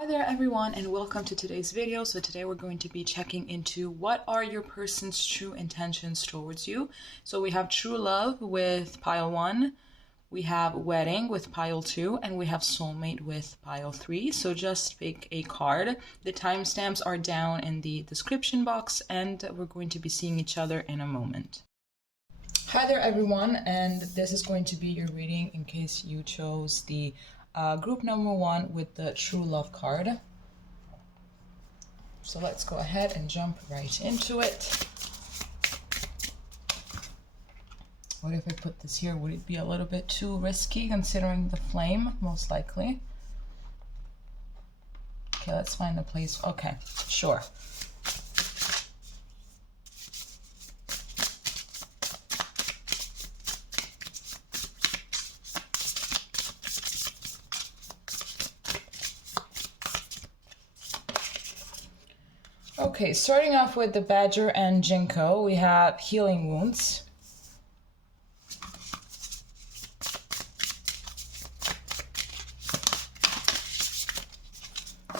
Hi there everyone and welcome to today's video. So today we're going to be checking into what are your person's true intentions towards you. So we have true love with pile 1, we have wedding with pile 2, and we have soulmate with pile 3. So just pick a card. The timestamps are down in the description box and we're going to be seeing each other in a moment. Hi there everyone, and this is going to be your reading in case you chose the group number 1 with the true love card. So let's go ahead and jump right into it. What if I put this here? Would it be a little bit too risky considering the flame? Most likely. Okay, let's find a place. Okay, sure. Okay, starting off with the Badger and Ginkgo, we have healing wounds.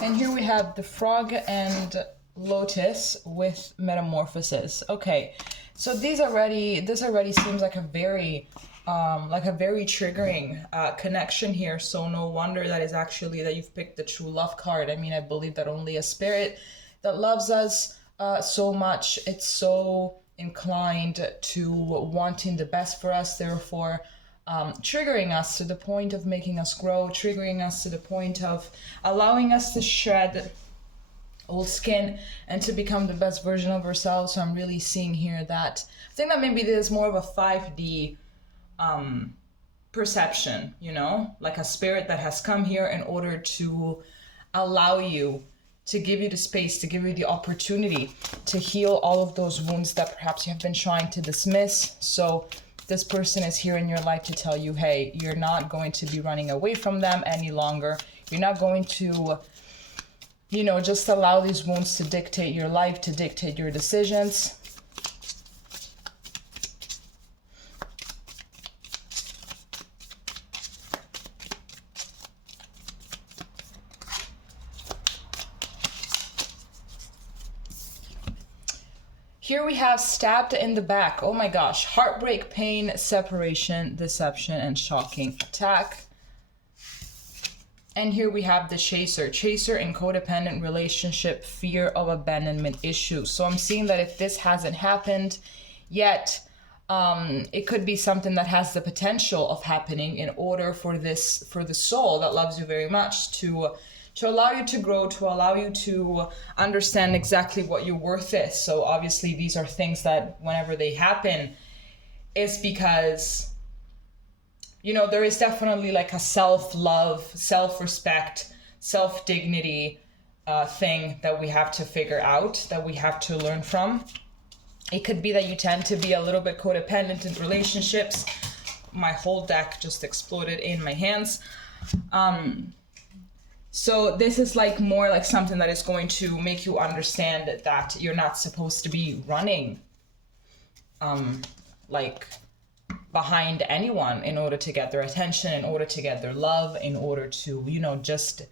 And here we have the Frog and Lotus with Metamorphosis. Okay, so this already seems like a very triggering connection here. So no wonder that is actually that you've picked the true love card. I mean, I believe that only a spirit that loves us so much, it's so inclined to wanting the best for us, therefore triggering us to the point of making us grow, triggering us to the point of allowing us to shed old skin and to become the best version of ourselves. So I'm really seeing here that I think that maybe there's more of a 5D perception, you know, like a spirit that has come here in order to allow you, to give you the space, to give you the opportunity to heal all of those wounds that perhaps you have been trying to dismiss. So this person is here in your life to tell you, hey, you're not going to be running away from them any longer. You're not going to, you know, just allow these wounds to dictate your life, to dictate your decisions. Here we have stabbed in the back. Oh my gosh. Heartbreak, pain, separation, deception, and shocking attack. And here we have the chaser. Chaser in codependent relationship, fear of abandonment issues. So I'm seeing that if this hasn't happened yet, it could be something that has the potential of happening in order for the soul that loves you very much to allow you to grow, to allow you to understand exactly what your worth is. So obviously these are things that whenever they happen, it's because, you know, there is definitely like a self-love, self-respect, self-dignity thing that we have to figure out, that we have to learn from. It could be that you tend to be a little bit codependent in relationships. My whole deck just exploded in my hands. So this is like more like something that is going to make you understand that you're not supposed to be running like behind anyone in order to get their attention, in order to get their love, in order to, you know, just,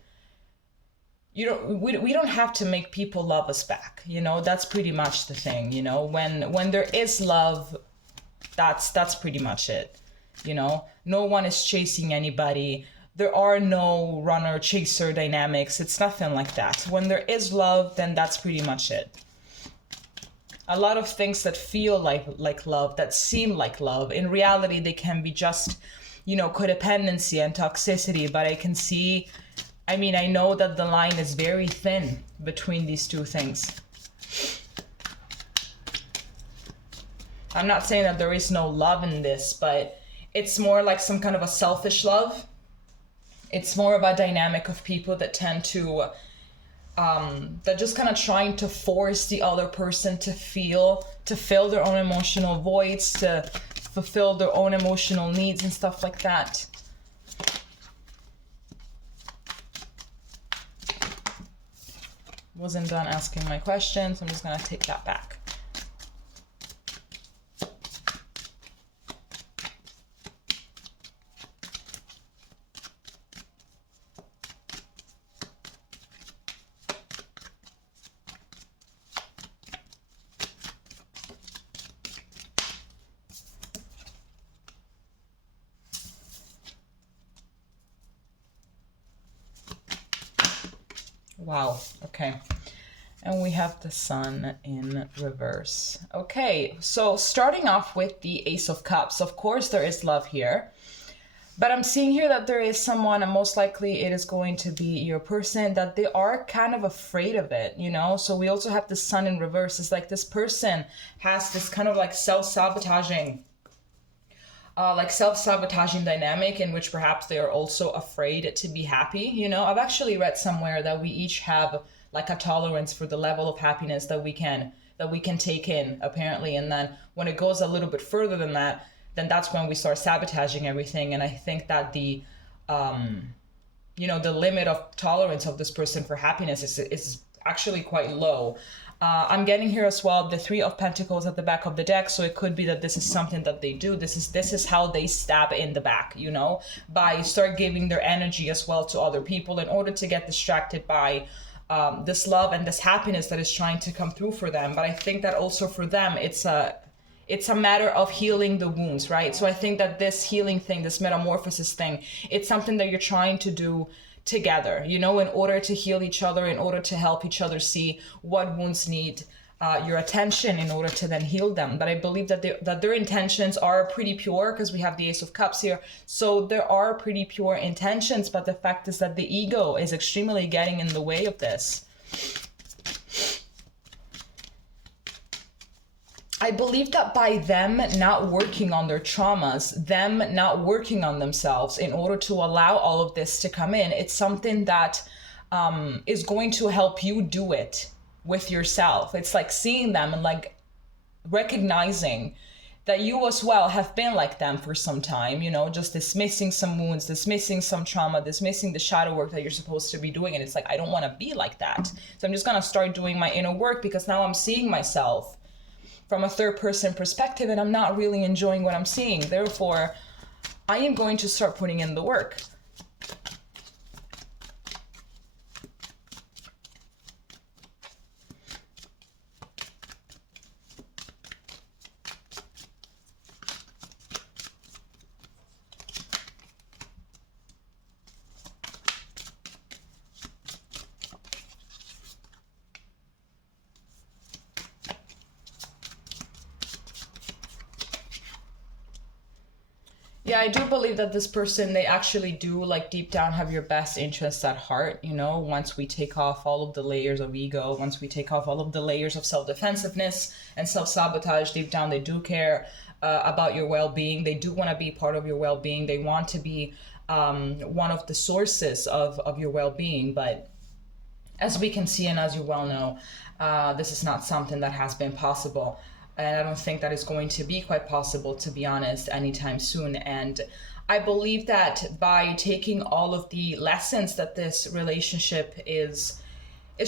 you know, we don't have to make people love us back, you know. That's pretty much the thing, you know. When there is love, that's pretty much it, you know. No one is chasing anybody. There are no runner-chaser dynamics. It's nothing like that. When there is love, then that's pretty much it. A lot of things that feel like love, that seem like love, in reality, they can be just, you know, codependency and toxicity. But I can see, I mean, I know that the line is very thin between these two things. I'm not saying that there is no love in this, but it's more like some kind of a selfish love. It's more of a dynamic of people that tend to, that just kind of trying to force the other person to fill their own emotional voids, to fulfill their own emotional needs and stuff like that. Wasn't done asking my questions. I'm just gonna take that back. Wow. Okay. And we have the Sun in reverse. Okay, so starting off with the Ace of Cups. Of course, there is love here. But I'm seeing here that there is someone, and most likely it is going to be your person, that they are kind of afraid of it, you know? So we also have the Sun in reverse. It's like this person has this kind of like self-sabotaging dynamic in which perhaps they are also afraid to be happy. You know, I've actually read somewhere that we each have like a tolerance for the level of happiness that we can take in, apparently, and then when it goes a little bit further than that, then that's when we start sabotaging everything. And I think that the the limit of tolerance of this person for happiness is actually quite low. I'm getting here as well the Three of Pentacles at the back of the deck, so it could be that this is something that they do. This is how they stab in the back, you know, by start giving their energy as well to other people in order to get distracted by this love and this happiness that is trying to come through for them. But I think that also for them, it's a matter of healing the wounds, right? So I think that this healing thing, this metamorphosis thing, it's something that you're trying to do together, you know, in order to heal each other, in order to help each other see what wounds need your attention in order to then heal them. But I believe that their intentions are pretty pure, because we have the Ace of Cups here. So there are pretty pure intentions, but the fact is that the ego is extremely getting in the way of this. I believe that by them not working on their traumas, them not working on themselves in order to allow all of this to come in, it's something that is going to help you do it with yourself. It's like seeing them and like recognizing that you as well have been like them for some time, you know, just dismissing some wounds, dismissing some trauma, dismissing the shadow work that you're supposed to be doing. And it's like, I don't want to be like that. So I'm just going to start doing my inner work, because now I'm seeing myself from a third person perspective and I'm not really enjoying what I'm seeing. Therefore, I am going to start putting in the work. Yeah, I do believe that this person, they actually do like deep down have your best interests at heart, you know, once we take off all of the layers of ego, once we take off all of the layers of self-defensiveness and self-sabotage, deep down they do care about your well-being. They do want to be part of your well-being. They want to be one of the sources of your well-being. But as we can see, and as you well know, this is not something that has been possible. And I don't think that is going to be quite possible, to be honest, anytime soon. And I believe that by taking all of the lessons that this relationship is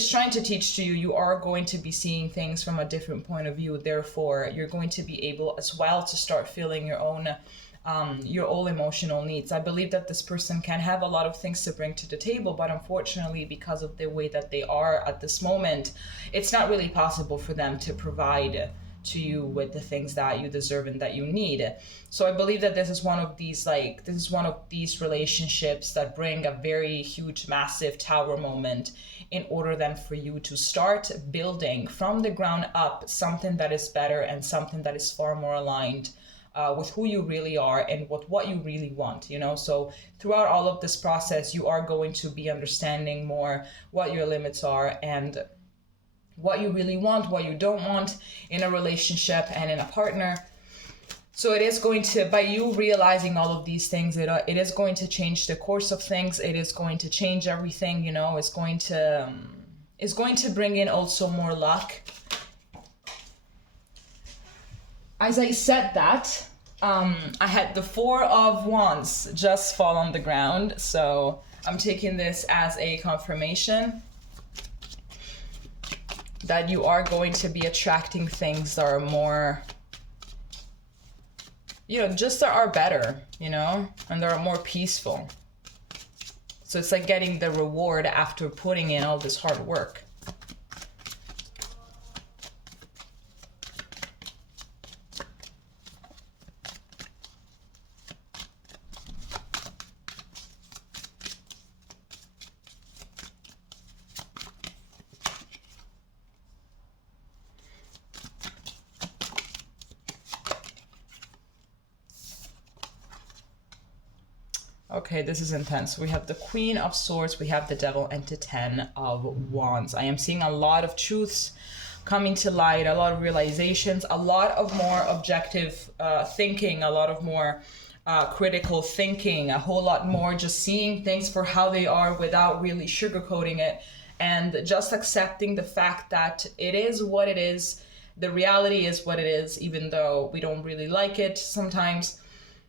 trying to teach to you, you are going to be seeing things from a different point of view. Therefore, you're going to be able as well to start feeling your own emotional needs. I believe that this person can have a lot of things to bring to the table, but unfortunately, because of the way that they are at this moment, it's not really possible for them to provide to you with the things that you deserve and that you need. So I believe that this is one of these relationships that bring a very huge, massive tower moment in order then for you to start building from the ground up something that is better and something that is far more aligned with who you really are and what you really want, you know. So throughout all of this process, you are going to be understanding more what your limits are and what you really want, what you don't want in a relationship and in a partner. So it is going to, by you realizing all of these things, it is going to change the course of things. It is going to change everything, you know. It's going to bring in also more luck. As I said that, I had the Four of Wands just fall on the ground. So I'm taking this as a confirmation that you are going to be attracting things that are more, you know, just that are better, you know, and that are more peaceful. So it's like getting the reward after putting in all this hard work. Okay, this is intense. We have the Queen of Swords, we have the Devil, and the Ten of Wands. I am seeing a lot of truths coming to light, a lot of realizations, a lot of more objective thinking, a lot of more critical thinking, a whole lot more just seeing things for how they are without really sugarcoating it, and just accepting the fact that it is what it is. The reality is what it is, even though we don't really like it sometimes.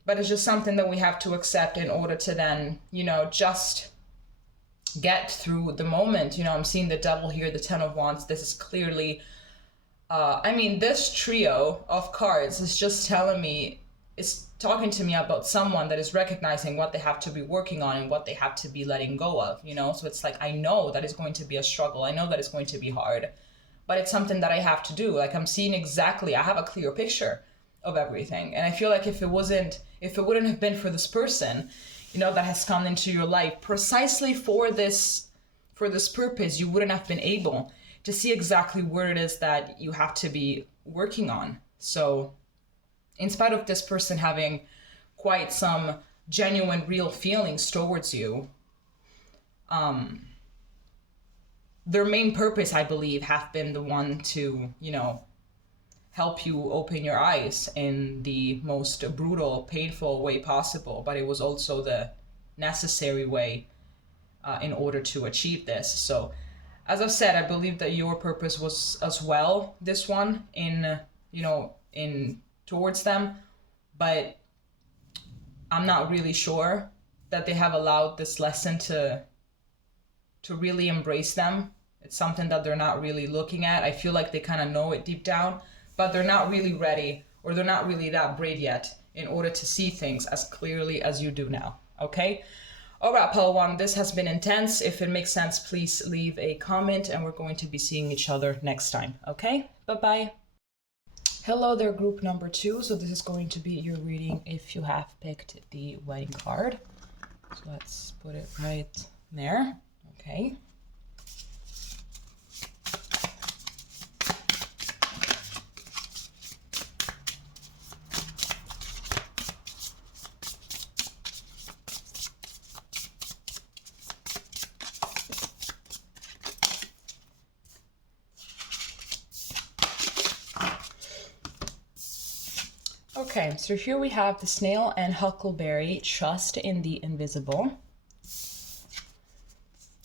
But it's just something that we have to accept in order to then, you know, just get through the moment. You know, I'm seeing the Devil here, the Ten of Wands. This is clearly, I mean, this trio of cards is just telling me, it's talking to me about someone that is recognizing what they have to be working on and what they have to be letting go of, you know? So it's like, I know that it's going to be a struggle. I know that it's going to be hard, but it's something that I have to do. Like, I'm seeing exactly, I have a clear picture of everything. And I feel like if it wouldn't have been for this person, you know, that has come into your life precisely for this purpose, you wouldn't have been able to see exactly where it is that you have to be working on. So in spite of this person having quite some genuine, real feelings towards you, their main purpose, I believe, have been the one to, you know, help you open your eyes in the most brutal, painful way possible. But it was also the necessary way in order to achieve this. So, as I've said, I believe that your purpose was as well this one in, you know, in towards them. But I'm not really sure that they have allowed this lesson to really embrace them. It's something that they're not really looking at. I feel like they kind of know it deep down, but they're not really ready, or they're not really that brave yet in order to see things as clearly as you do now, okay? All right, Pile 1, this has been intense. If it makes sense, please leave a comment, and we're going to be seeing each other next time, okay? Bye-bye. Hello there, group number 2. So this is going to be your reading if you have picked the wedding card. So let's put it right there, okay? Okay, so here we have the Snail and Huckleberry, Trust in the Invisible.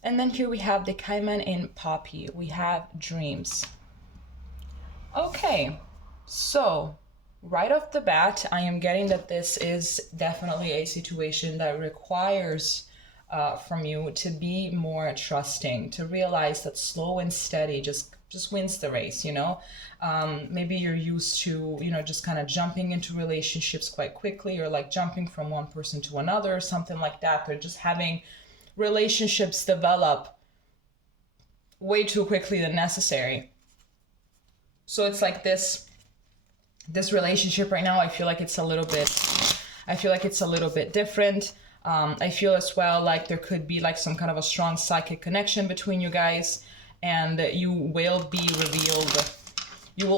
And then here we have the Cayman and Poppy, we have Dreams. Okay, so right off the bat, I am getting that this is definitely a situation that requires from you to be more trusting, to realize that slow and steady just wins the race, you know? Maybe you're used to, you know, just kind of jumping into relationships quite quickly, or like jumping from one person to another or something like that. They're just having relationships develop way too quickly than necessary. So it's like this relationship right now, I feel like it's a little bit different. I feel as well like there could be like some kind of a strong psychic connection between you guys, and you will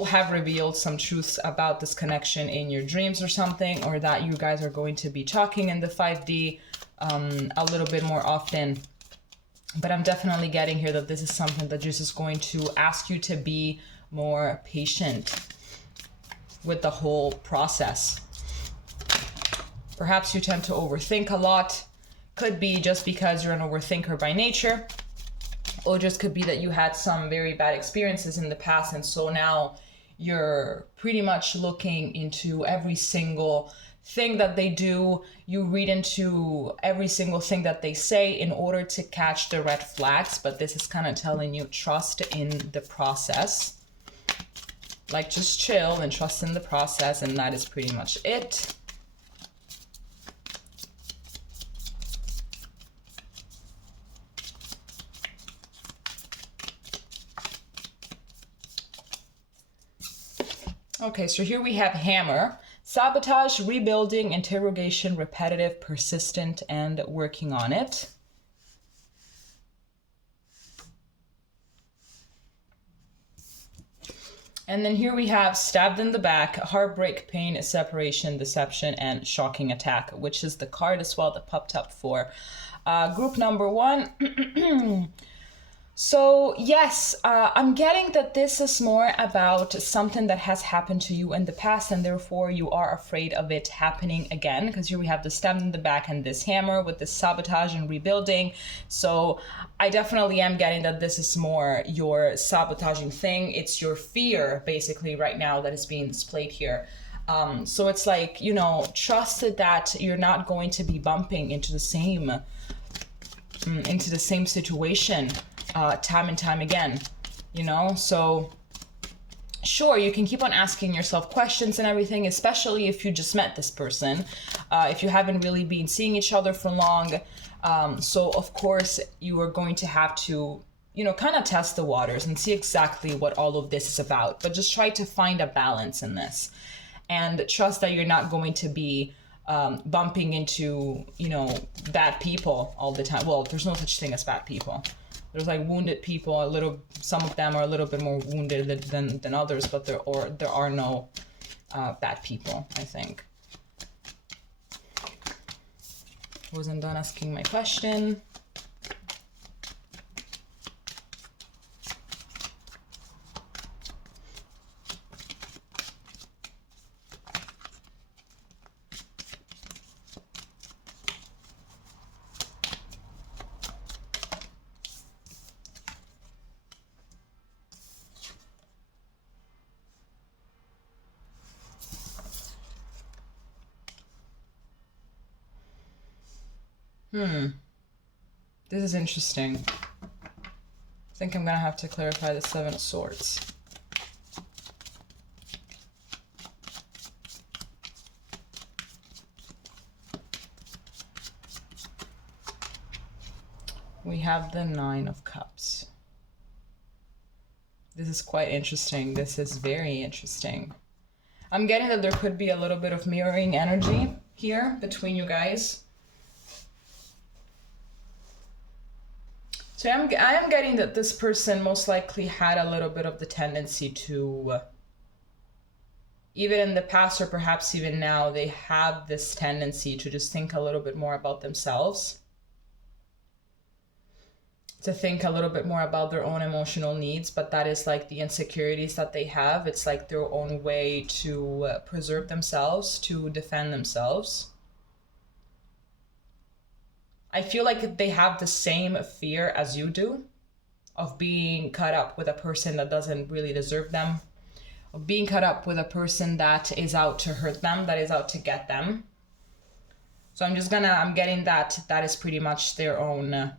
have revealed some truths about this connection in your dreams or something, or that you guys are going to be talking in the 5D a little bit more often. But I'm definitely getting here that this is something that just is going to ask you to be more patient with the whole process. Perhaps you tend to overthink a lot. Could be just because you're an overthinker by nature, or just could be that you had some very bad experiences in the past, and so now you're pretty much looking into every single thing that they do. You read into every single thing that they say in order to catch the red flags, but this is kind of telling you trust in the process. Like, just chill and trust in the process, and that is pretty much it. Okay, so here we have Hammer. Sabotage, rebuilding, interrogation, repetitive, persistent, and working on it. And then here we have stabbed in the back, heartbreak, pain, separation, deception, and shocking attack, which is the card as well that popped up for group number 1. So yes, I'm getting that this is more about something that has happened to you in the past, and therefore you are afraid of it happening again, because here we have the stab in the back and this hammer with this sabotage and rebuilding. So I definitely am getting that this is more your sabotaging thing. It's your fear basically right now that is being displayed here. So it's like, you know, trust that you're not going to be bumping into the same situation time and time again, you know? So sure, you can keep on asking yourself questions and everything, especially if you just met this person, if you haven't really been seeing each other for long. So of course you are going to have to, you know, kind of test the waters and see exactly what all of this is about, but just try to find a balance in this and trust that you're not going to be bumping into, you know, bad people all the time. Well, there's no such thing as bad people. There's like wounded people, some of them are a little bit more wounded than others, but there are no bad people, I think. Wasn't done asking my question. This is interesting. I think I'm gonna have to clarify the Seven of Swords. We have the Nine of Cups. This is quite interesting. This is very interesting. I'm getting that there could be a little bit of mirroring energy here between you guys. So I am getting that this person most likely had a little bit of the tendency to, even in the past or perhaps even now, they have this tendency to just think a little bit more about themselves, to think a little bit more about their own emotional needs, but that is like the insecurities that they have. It's like their own way to preserve themselves, to defend themselves. I feel like they have the same fear as you do of being caught up with a person that doesn't really deserve them, of being caught up with a person that is out to hurt them, that is out to get them. So I'm getting that is pretty much their own,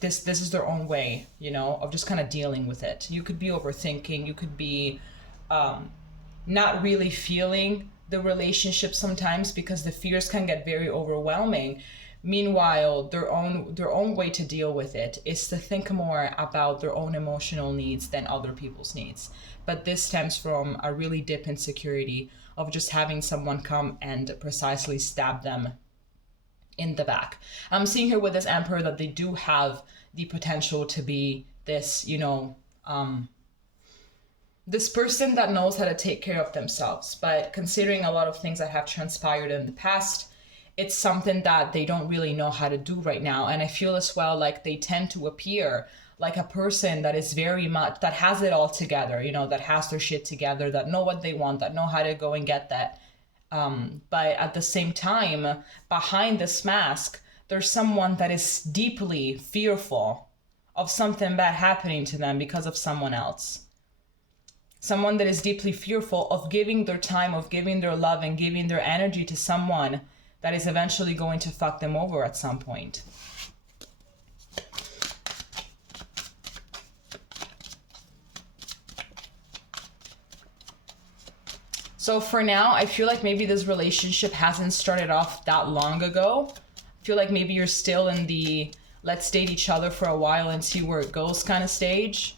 this is their own way, you know, of just kind of dealing with it. You could be overthinking, you could be not really feeling the relationship sometimes because the fears can get very overwhelming. Meanwhile, their own way to deal with it is to think more about their own emotional needs than other people's needs. But this stems from a really deep insecurity of just having someone come and precisely stab them in the back. I'm seeing here with this Emperor that they do have the potential to be this, you know, this person that knows how to take care of themselves. But considering a lot of things that have transpired in the past, it's something that they don't really know how to do right now. And I feel as well like they tend to appear like a person that is very much, that has it all together, you know, that has their shit together, that know what they want, that know how to go and get that. But at the same time, behind this mask, there's someone that is deeply fearful of something bad happening to them because of someone else. Someone that is deeply fearful of giving their time, of giving their love and giving their energy to someone that is eventually going to fuck them over at some point. So for now, I feel like maybe this relationship hasn't started off that long ago. I feel like maybe you're still in the let's date each other for a while and see where it goes kind of stage.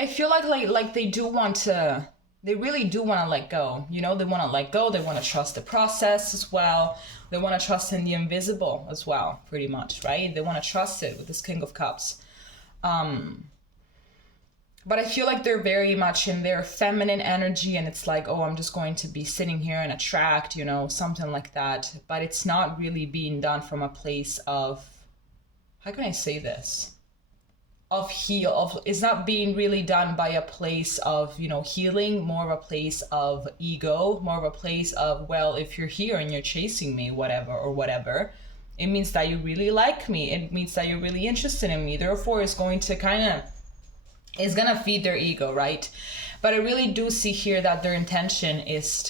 I feel like they do want to, they really do want to let go. You know, they want to let go. They want to trust the process as well. They want to trust in the invisible as well, pretty much, right? They want to trust it with this King of Cups. But I feel like they're very much in their feminine energy, and it's like, oh, I'm just going to be sitting here and attract, you know, something like that. But it's not really being done from a place of, how can I say this? It's not being really done by a place of, you know, healing, more of a place of ego, more of a place of, well, if you're here and you're chasing me, whatever, it means that you really like me. It means that you're really interested in me. Therefore, it's going to feed their ego, right? But I really do see here that their intention is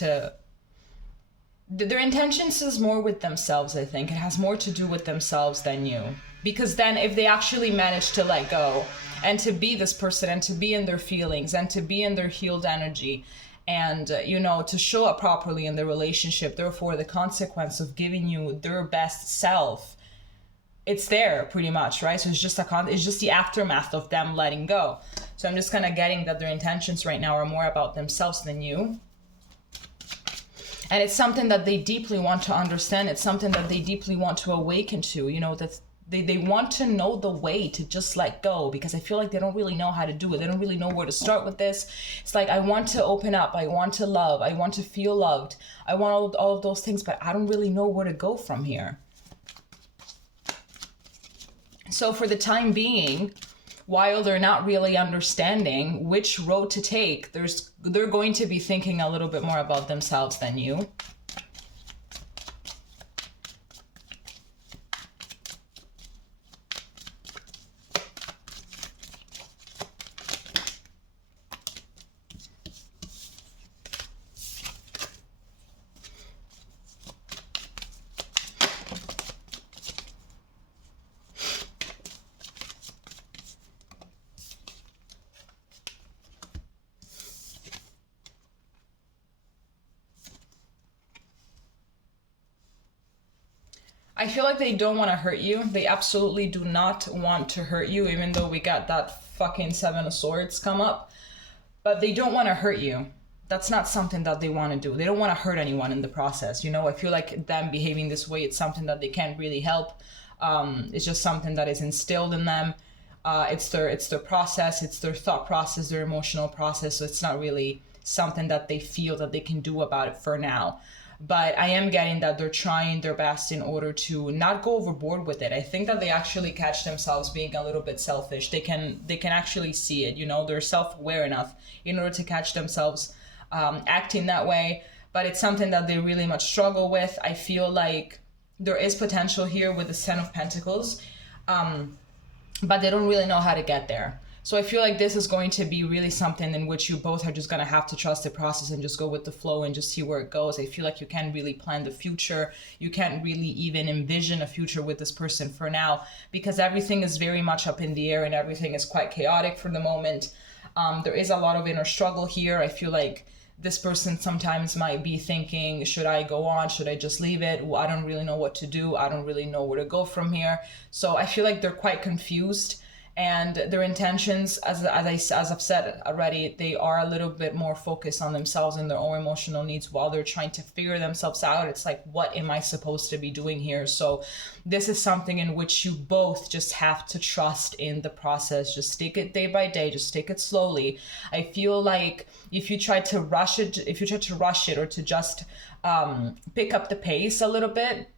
their intentions is more with themselves, I think. It has more to do with themselves than you. Because then if they actually manage to let go and to be this person and to be in their feelings and to be in their healed energy and, you know, to show up properly in the relationship, therefore the consequence of giving you their best self, it's there pretty much, right? So it's just the aftermath of them letting go. So I'm just kind of getting that their intentions right now are more about themselves than you. And it's something that they deeply want to understand. It's something that they deeply want to awaken to, you know, that they want to know the way to just let go, because I feel like they don't really know how to do it. They don't really know where to start with this. It's like, I want to open up. I want to love. I want to feel loved. I want all of those things, but I don't really know where to go from here. So for the time being, while they're not really understanding which road to take, they're going to be thinking a little bit more about themselves than you. I feel like they don't want to hurt you. They absolutely do not want to hurt you, even though we got that fucking Seven of Swords come up. But they don't want to hurt you. That's not something that they want to do. They don't want to hurt anyone in the process. You know, I feel like them behaving this way, it's something that they can't really help. It's just something that is instilled in them. It's their process. It's their thought process, their emotional process. So it's not really something that they feel that they can do about it for now. But I am getting that they're trying their best in order to not go overboard with it. I think that they actually catch themselves being a little bit selfish. They can actually see it, you know, they're self-aware enough in order to catch themselves acting that way. But it's something that they really much struggle with. I feel like there is potential here with the Ten of Pentacles, but they don't really know how to get there. So I feel like this is going to be really something in which you both are just going to have to trust the process and just go with the flow and just see where it goes. I feel like you can't really plan the future. You can't really even envision a future with this person for now, because everything is very much up in the air and everything is quite chaotic for the moment. There is a lot of inner struggle here. I feel like this person sometimes might be thinking, should I go on? Should I just leave it? Well, I don't really know what to do. I don't really know where to go from here. So I feel like they're quite confused. And their intentions, as I've said already, they are a little bit more focused on themselves and their own emotional needs while they're trying to figure themselves out. It's like, what am I supposed to be doing here? So this is something in which you both just have to trust in the process. Just take it day by day. Just take it slowly. I feel like if you try to rush it, or to just pick up the pace a little bit,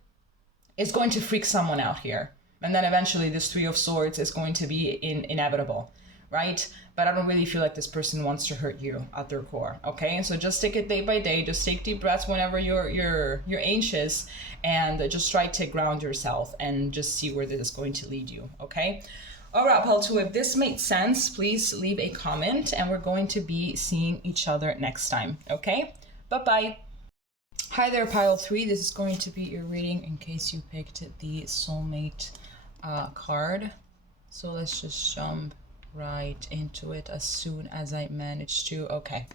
it's going to freak someone out here. And then eventually this Three of Swords is going to be inevitable, right? But I don't really feel like this person wants to hurt you at their core, okay? So just take it day by day. Just take deep breaths whenever you're anxious, and just try to ground yourself and just see where this is going to lead you, okay? All right, Pile 2, if this made sense, please leave a comment, and we're going to be seeing each other next time, okay? Bye-bye. Hi there, Pile 3. This is going to be your reading in case you picked the soulmate card. So let's just jump right into it as soon as I manage to. Okay.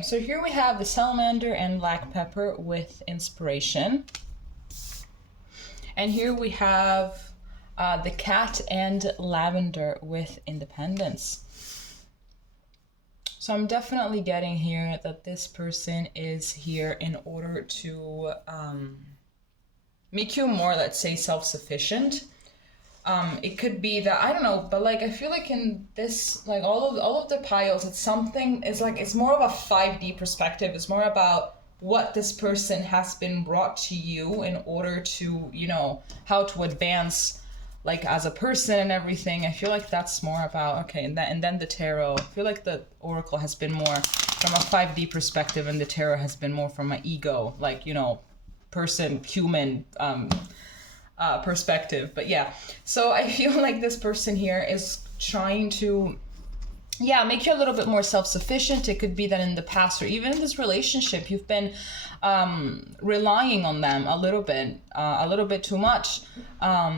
Okay, so here we have the salamander and black pepper with inspiration. And here we have the cat and lavender with independence. So I'm definitely getting here that this person is here in order to make you more, let's say, self-sufficient. It could be that, I don't know, but like I feel like in this, like all of the piles, it's something, it's like it's more of a 5D perspective. It's more about what this person has been brought to you in order to, you know, how to advance like as a person and everything. I feel like that's more about, okay, and then the tarot. I feel like the oracle has been more from a 5D perspective, and the tarot has been more from my ego, like, you know, person, human perspective. But yeah, so I feel like this person here is trying to, yeah, make you a little bit more self-sufficient. It could be that in the past or even in this relationship, you've been relying on them a little bit too much,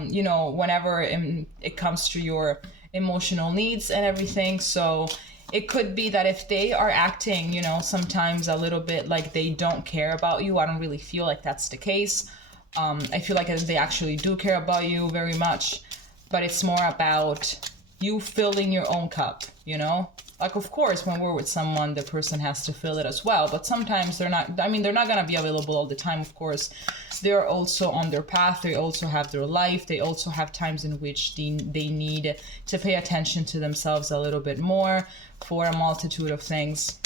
you know, whenever it comes to your emotional needs and everything. So it could be that if they are acting, you know, sometimes a little bit like they don't care about you, I don't really feel like that's the case. I feel like they actually do care about you very much, but it's more about you filling your own cup, you know? Like, of course, when we're with someone, the person has to fill it as well, but sometimes they're not gonna be available all the time, of course. They're also on their path, they also have their life, they also have times in which they need to pay attention to themselves a little bit more for a multitude of things.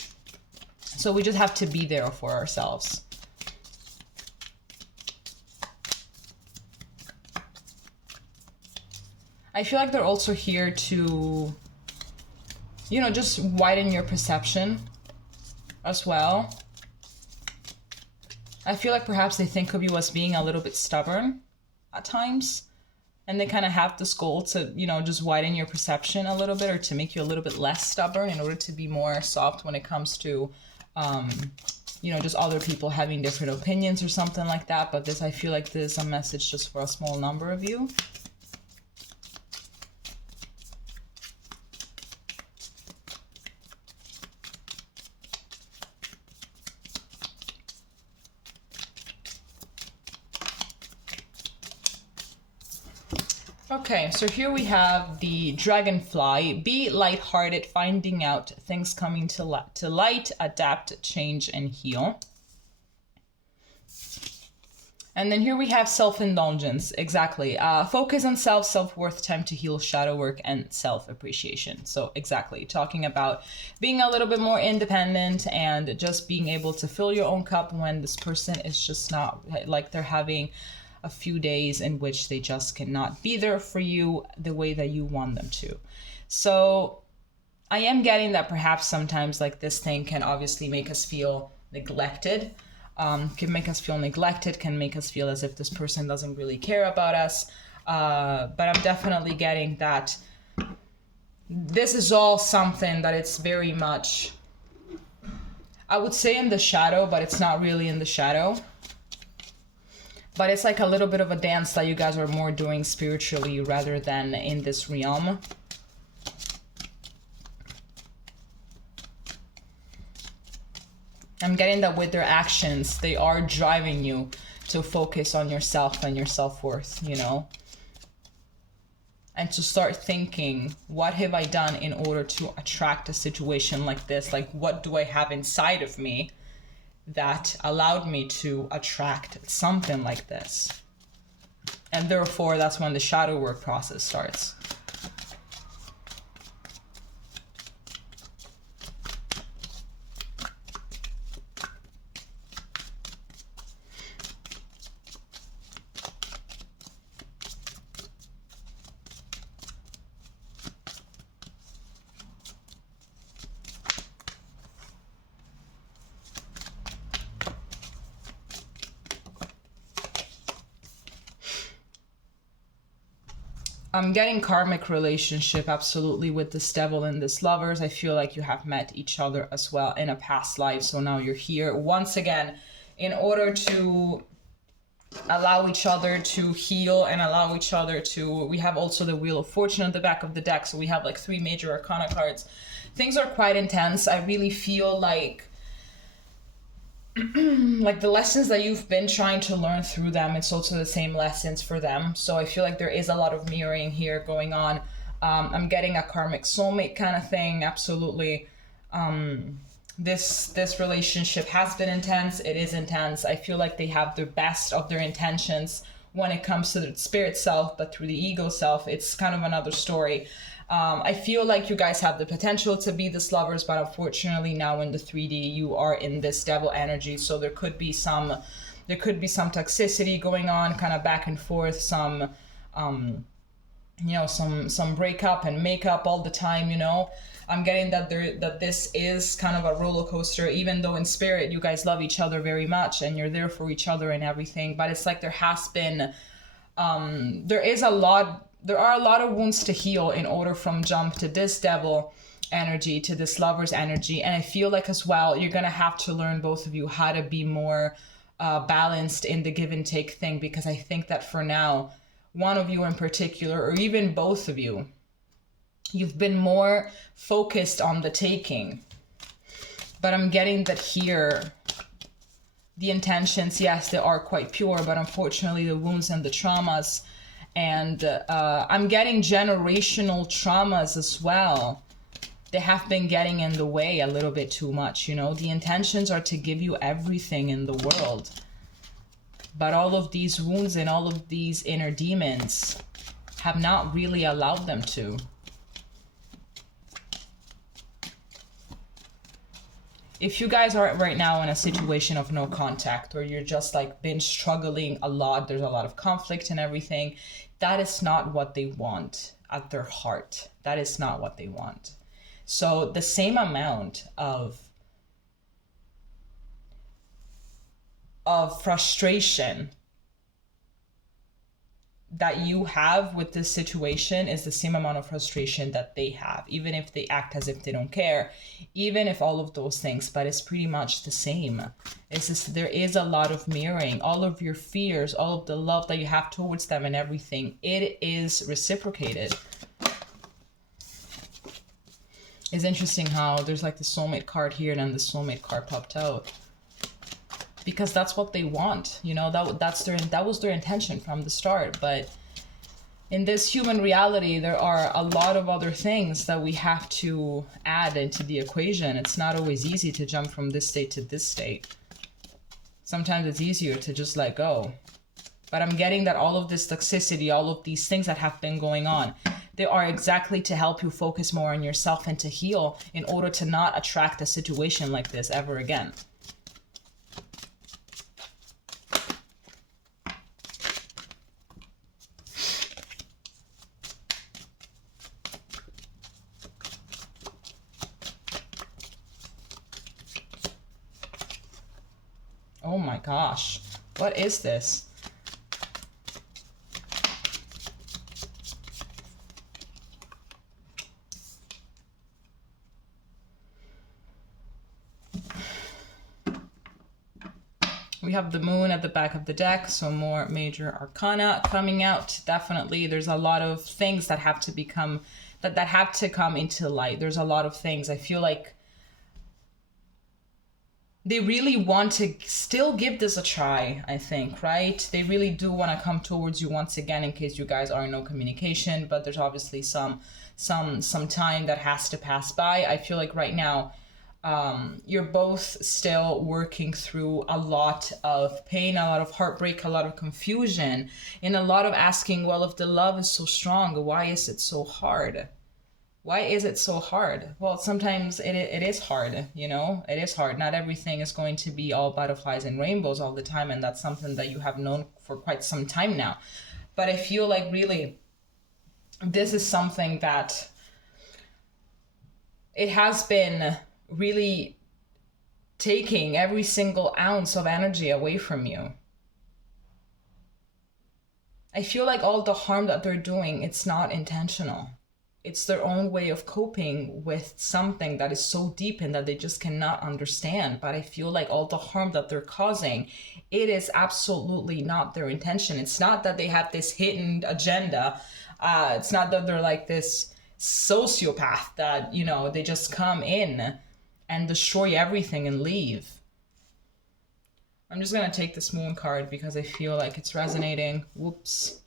So we just have to be there for ourselves. I feel like they're also here to, you know, just widen your perception as well. I feel like perhaps they think of you as being a little bit stubborn at times, and they kind of have this goal to, you know, just widen your perception a little bit, or to make you a little bit less stubborn in order to be more soft when it comes to, you know, just other people having different opinions or something like that. But this, I feel like this is a message just for a small number of you. Okay, so here we have the dragonfly. Be lighthearted, finding out things coming to light, adapt, change, and heal. And then here we have self-indulgence. Exactly. Focus on self-worth, time to heal, shadow work, and self-appreciation. So exactly, talking about being a little bit more independent and just being able to fill your own cup when this person is just not, like, they're having a few days in which they just cannot be there for you the way that you want them to. So I am getting that perhaps sometimes, like, this thing can obviously make us feel neglected, can make us feel as if this person doesn't really care about us. But I'm definitely getting that this is all something that it's very much, I would say, in the shadow, but it's not really in the shadow. But it's like a little bit of a dance that you guys are more doing spiritually rather than in this realm. I'm getting that with their actions, they are driving you to focus on yourself and your self-worth, you know? And to start thinking, what have I done in order to attract a situation like this? Like, what do I have inside of me that allowed me to attract something like this? And therefore, that's when the shadow work process starts. I'm getting karmic relationship, absolutely, with this devil and this lovers. I feel like you have met each other as well in a past life. So now you're here once again in order to allow each other to heal and allow each other to, we have also the Wheel of Fortune on the back of the deck. So we have like 3 major arcana cards. Things are quite intense. I really feel like like the lessons that you've been trying to learn through them, it's also the same lessons for them. So I feel like there is a lot of mirroring here going on. I'm getting a karmic soulmate kind of thing, absolutely. This relationship has been intense. It is intense. I feel like they have the best of their intentions when it comes to the spirit self, but through the ego self, it's kind of another story. I feel like you guys have the potential to be this lovers, but unfortunately now in the 3D you are in this devil energy, so there could be some toxicity going on, kind of back and forth, some some breakup and makeup all the time. I'm getting that this is kind of a roller coaster, even though in spirit you guys love each other very much and you're there for each other and everything, but it's like there has been there are a lot of wounds to heal in order from jump to this devil energy to this lover's energy. And I feel like as well, you're going to have to learn, both of you, how to be more balanced in the give and take thing, because I think that for now, one of you in particular, or even both of you, you've been more focused on the taking. But I'm getting that here, the intentions, yes, they are quite pure, but unfortunately the wounds and the traumas, and I'm getting generational traumas as well. They have been getting in the way a little bit too much, The intentions are to give you everything in the world. But all of these wounds and all of these inner demons have not really allowed them to. If you guys are right now in a situation of no contact, or you're just like been struggling a lot, there's a lot of conflict and everything, that is not what they want at their heart. That is not what they want. So the same amount of frustration that you have with this situation is the same amount of frustration that they have, even if they act as if they don't care, even if all of those things, but it's pretty much the same. It's just, there is a lot of mirroring. All of your fears, all of the love that you have towards them and everything, it is reciprocated. It's interesting how there's like the soulmate card here and then the soulmate card popped out. Because that's what they want, that was their intention from the start. But in this human reality, there are a lot of other things that we have to add into the equation. It's not always easy to jump from this state to this state. Sometimes it's easier to just let go. But I'm getting that all of this toxicity, all of these things that have been going on, they are exactly to help you focus more on yourself and to heal in order to not attract a situation like this ever again. Oh my gosh, what is this? We have the moon at the back of the deck, so more major arcana coming out. Definitely, there's a lot of things that have to become, that have to come into light. There's a lot of things. I feel like they really want to still give this a try, I think, right? They really do want to come towards you once again, in case you guys are in no communication, but there's obviously some time that has to pass by. I feel like right now, you're both still working through a lot of pain, a lot of heartbreak, a lot of confusion, and a lot of asking, well, if the love is so strong, why is it so hard? Why is it so hard? Well, sometimes it is hard, it is hard. Not everything is going to be all butterflies and rainbows all the time, and that's something that you have known for quite some time now. But I feel like really, this is something that it has been really taking every single ounce of energy away from you. I feel like all the harm that they're doing, it's not intentional. It's their own way of coping with something that is so deep and that they just cannot understand. But I feel like all the harm that they're causing, it is absolutely not their intention. It's not that they have this hidden agenda. It's not that they're like this sociopath that, they just come in and destroy everything and leave. I'm just going to take this Moon card because I feel like it's resonating. Whoops.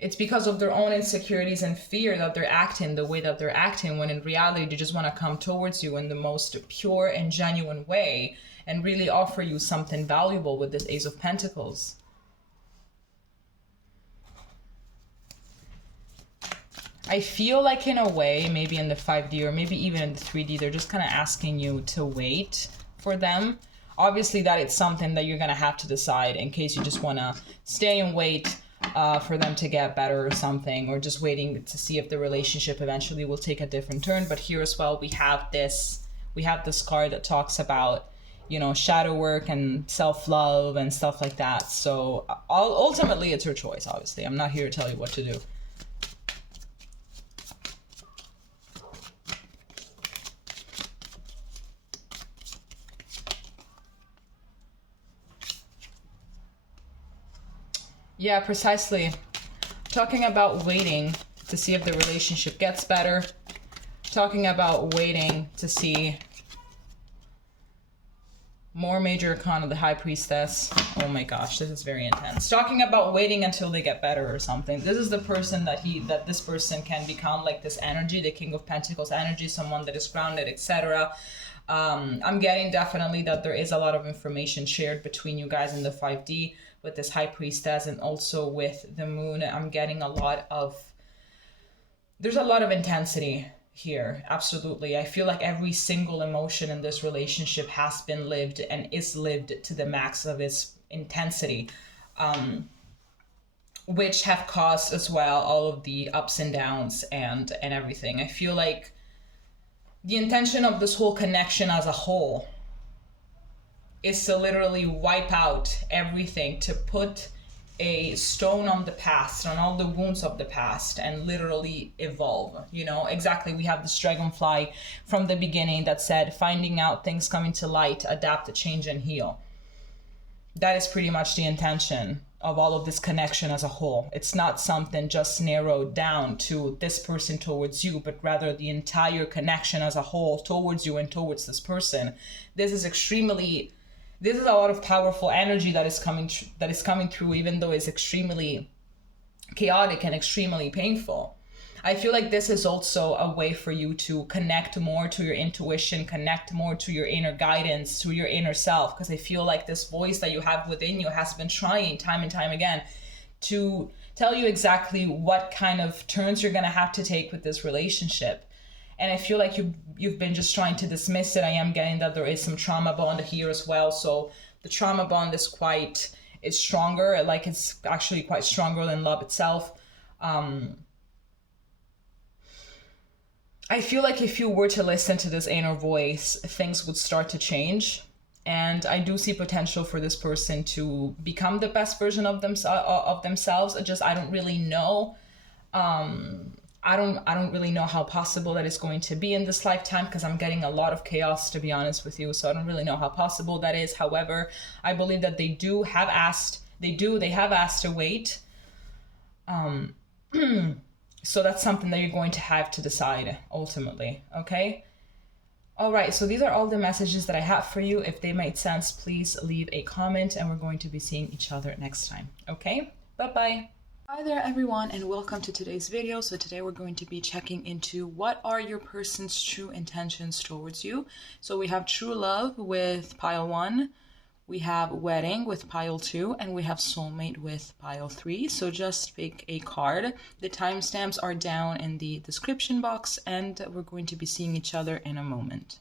It's because of their own insecurities and fear that they're acting the way that they're acting, when in reality they just want to come towards you in the most pure and genuine way and really offer you something valuable with this Ace of Pentacles. I feel like in a way, maybe in the 5D or maybe even in the 3D, they're just kind of asking you to wait for them. Obviously that it's something that you're going to have to decide in case you just want to stay and wait for them to get better or something, or just waiting to see if the relationship eventually will take a different turn. But here as well, we have this card that talks about, you know, shadow work and self-love and stuff like that. So ultimately it's her choice, obviously. I'm not here to tell you what to do. Yeah, precisely. Talking about waiting to see if the relationship gets better. Talking about waiting to see more Major Arcana, the High Priestess. Oh my gosh, this is very intense. Talking about waiting until they get better or something. This is the person that this person can become, like this energy, the King of Pentacles energy, someone that is grounded, etc. I'm getting definitely that there is a lot of information shared between you guys in the 5D with this High Priestess, and also with the Moon. I'm getting there's a lot of intensity here. Absolutely. I feel like every single emotion in this relationship has been lived and is lived to the max of its intensity, which have caused as well all of the ups and downs and everything. I feel like the intention of this whole connection as a whole is to literally wipe out everything, to put a stone on the past, on all the wounds of the past, and literally evolve. You know, exactly. We have this dragonfly from the beginning that said, finding out things coming to light, adapt, change, and heal. That is pretty much the intention of all of this connection as a whole. It's not something just narrowed down to this person towards you, but rather the entire connection as a whole towards you and towards this person. This is a lot of powerful energy that is coming through, even though it's extremely chaotic and extremely painful. I feel like this is also a way for you to connect more to your intuition, connect more to your inner guidance, to your inner self, because I feel like this voice that you have within you has been trying time and time again to tell you exactly what kind of turns you're going to have to take with this relationship. And I feel like you've been just trying to dismiss it. I am getting that there is some trauma bond here as well. So the trauma bond is stronger. Like, it's actually quite stronger than love itself. I feel like if you were to listen to this inner voice, things would start to change. And I do see potential for this person to become the best version of themselves. I don't really know. I don't really know how possible that is going to be in this lifetime, because I'm getting a lot of chaos, to be honest with you. So I don't really know how possible that is. However, I believe that they have asked to wait. So that's something that you're going to have to decide ultimately. Okay. All right. So these are all the messages that I have for you. If they made sense, please leave a comment, and we're going to be seeing each other next time. Okay. Bye-bye. Hi there everyone, and welcome to today's video. So today we're going to be checking into what are your person's true intentions towards you. So we have true love with pile 1, we have wedding with pile 2, and we have soulmate with pile 3. So just pick a card. The timestamps are down in the description box, and we're going to be seeing each other in a moment.